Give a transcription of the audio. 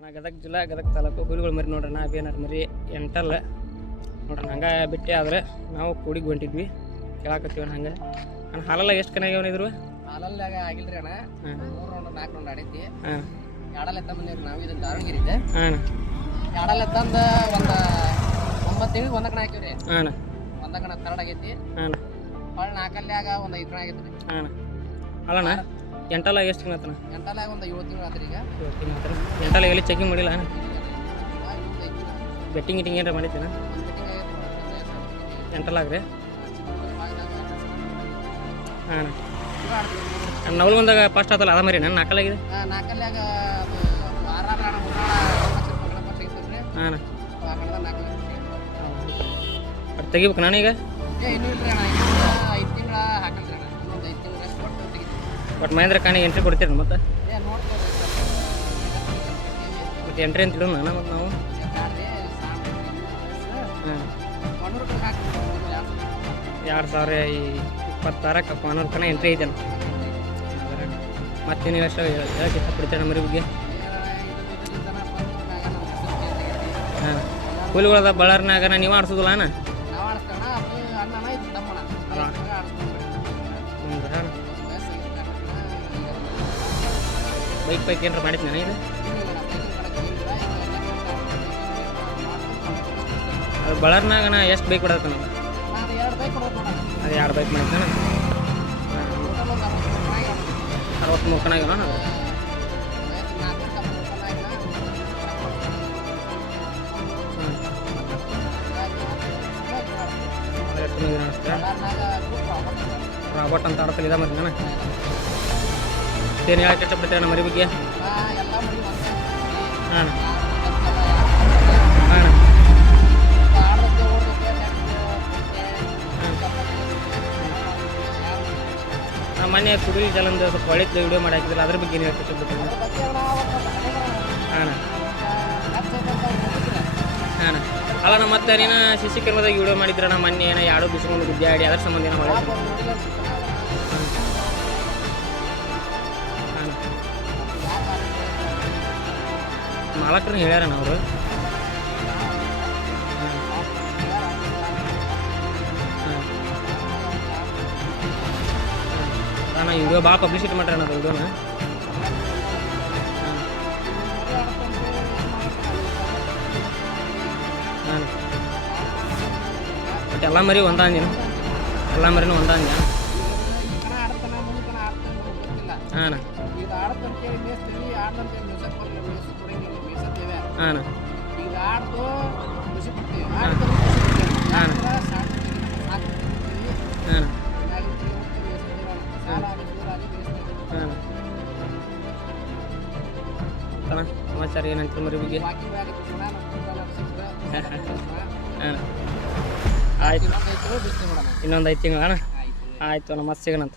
ಗದಗ ಜಿಲ್ಲಾ ಗದಗ ತಾಲೂಕು ಹುಲಿಗಳ ಮರಿ ನೋಡ್ರಿ ನಾ ಬೇನಾರ ಮರಿ ಎಂಟಲ್ಲ ನೋಡ್ರಿ ಹಂಗೆ ಬಿಟ್ಟೆ ಆದರೆ ನಾವು ಕೂಡಿಗೆ ಹೊಂಟಿದ್ವಿ ಕೇಳಾಕತ್ತೀವಿ ಹಂಗೆ ನಾನು ಹಾಲೆಲ್ಲ ಎಷ್ಟು ಕನಾಗ್ಯವನ ಇದ್ರು ಹಾಲಲ್ಲಾಗ ಆಗಿಲ್ರಿ ಅಣ್ಣ 3 ರೌಂಡ್ 4 ರೌಂಡ್ ಆಡೈತಿ ಹಾಂ ಎರಡಲ್ಲ ಎತ್ತಂಬಂದಿವ್ರಿ ನಾವು ಇದನ್ನ ದಾವಣಗೆರೆ ಹಾಂ ಎರಡಲ್ಲ ಎತ್ತಂದ ಒಂದು 9 ತಿಂಗಳಿಗೆ ಒಂದಕ್ಕನ ಹಾಕಿವ್ರಿ ಹಾಂ ಒಂದಕ್ಕನ ತರ್ಡ್ ಆಗೈತಿ ಹಾಂ ಹೊಳ್ಳಿ 4 ಒಂದು 5 ಕಣ ಆಗೈತಿ ಹಾಂ ಅಲ್ಲಣ್ಣ ಎಂಟಲ್ಲ ಎಷ್ಟು ತಿಂಗಳತ್ತನ ಎಂಟಲ್ಲಾಗ ಒಂದು 7 ತಿಂಗಳು ಆತ್ರಿ ಈಗ 7 ತಿಂಗಳು ಎಂಟಲ್ಲ ಎಲ್ಲಿ ಚೆಕಿಂಗ್ ಮಾಡಿಲ್ಲ ಬೆಟ್ಟಿಂಗ್ ಗಿಟ್ಟಿಂಗ್ ಏನಾರ ಮಾಡಿದ್ದೀನ ಎಂಟಲ್ಲಾಗ್ರಿ ಹಾಂ ನವಲ್ಗೊಂದಾಗ ಫಸ್ಟ್ ಆತಲ್ಲ ಅದ ಮರಿ ನಾನು ನಾಲ್ಕಲ್ಲಾಗಿದೆ ನಾಲ್ಕಲ್ಲಾಗ ಹಾಂ ಬಟ್ ತೆಗಿಬೇಕು ನಾನೀಗ ಇನ್ನೂ ಇಲ್ರಿ ಅಣ್ಣ 5 ತಿಂಗಳ ಹಾಕಲ್ರಿ ಅಣ್ಣ ಒಂದು 5 ತಿಂಗಳು ರೆಸ್ಟ್ ಕೊಟ್ಟು ತೆಗಿತೀವಿ ಬಟ್ ಮಹೇಂದ್ರ ಕಾಣಿಗೆ ಎಂಟ್ರಿ ಕೊಡ್ತೀರಿ ಮತ್ತೆ ನೋಡ್ತೀವಿ ಮತ್ತೆ ಎಂಟ್ರಿ ಅಂತ ಇಡೋಣ ಮತ್ತು ನಾವು ಹಾಂ 2026 ಪಾನೂರು ಕಣ ಎಂಟ್ರಿ ಐತೆ ಮತ್ತೇನು ಅಷ್ಟು ಹೇಳಕ್ಕೆ ಇಷ್ಟಪಡ್ತೇನೆ ಮರಿ ಬಗ್ಗೆ ಹಾಂ ಕೂಲಿಗಳದ ಬಳ್ಳಾರಿನಾಗ ನೀವು ಆಡ್ಸೋದಿಲ್ಲ ಅಣ್ಣ ಬೈಕ್ ಏನಾರು ಮಾಡಿದ್ದು ನಾನು ಇದು ಅದು ಬಳ್ಳಾರಿನಾಗ ನಾ ಎಷ್ಟು ಬೈಕ್ ಕೊಡತ್ತ ನಾವು ಅದು 2 ಬೈಕ್ ಮಾಡಿದ್ದಾನ 63 ಕಣ ಆಗ್ಯಾವ ಅದು ರಾಬರ್ಟ್ ಅಂತ ಆಡ್ತಲ್ಲ ಇದ ಮರಿ ನಾನು ಏನು ಹೇಳಕ್ಕೆ ಇಷ್ಟಪಡ್ತೇವೆ ನಮ್ಮ ಮರಿ ಬಗ್ಗೆ ಹಾಂ ಹಾಂ ನಮ್ಮ ಮನೆ ಕುಡಿ ಜಲಂದು ಸ್ವಲ್ಪ ಒಳ್ಳೆದು ವಿಡಿಯೋ ಮಾಡಿ ಹಾಕಿದ್ರೆ ಅದ್ರ ಬಗ್ಗೆ ಏನು ಹೇಳಕ್ಕೆ ಇಷ್ಟಪಡ್ತೇವೆ ಹಾಂ ಹಾಂ ಅಲ್ಲ ನಮ್ಮ ಮತ್ತೆ ನೀನು ಶಿಶಿ ಕೆರ್ಮದಾಗ ವಿಡಿಯೋ ಮಾಡಿದ್ರೆ ನಮ್ಮ ಮೊನ್ನೆ ಏನೋ 2 ಬಿಸ್ಕೊಂಡು ಗುದ್ದಾಡಿ ಅದ್ರ ಸಂಬಂಧ ಏನೋ ಒಳ್ಳೆ ಹಾಂ ಮಾಲಕರನ್ನ ಹೇಳ್ಯಾರಣ್ಣ ಅವರು ನಾನು ವಿಡಿಯೋ ಭಾಳ ಪಬ್ಲಿಸಿಟಿ ಮಾಡ್ಯಾರ ಅದು ವಿಡಿಯೋನ ಹಾಂ ಬಟ್ ಎಲ್ಲ ಮರಿ ಒಂದ ಅಂದಿನ ಎಲ್ಲ ಮರಿನೂ ಒಂದ ಅಂದ್ಯ ಹಾಂ ಹಾಂ ಹಾಂ ಹಾಂ ಹಾಂ ಸಮಾಚಾರ ಏನಂತ ಮರಿ ಬಗ್ಗೆ ಹಾಂ ಆಯ್ತು ಇನ್ನೊಂದು 5 ತಿಂಗಳು ಅಣ್ಣ ಆಯಿತು ನಮ್ಮ ಮತ್ತೆ ಸಿಗೋಣಂತ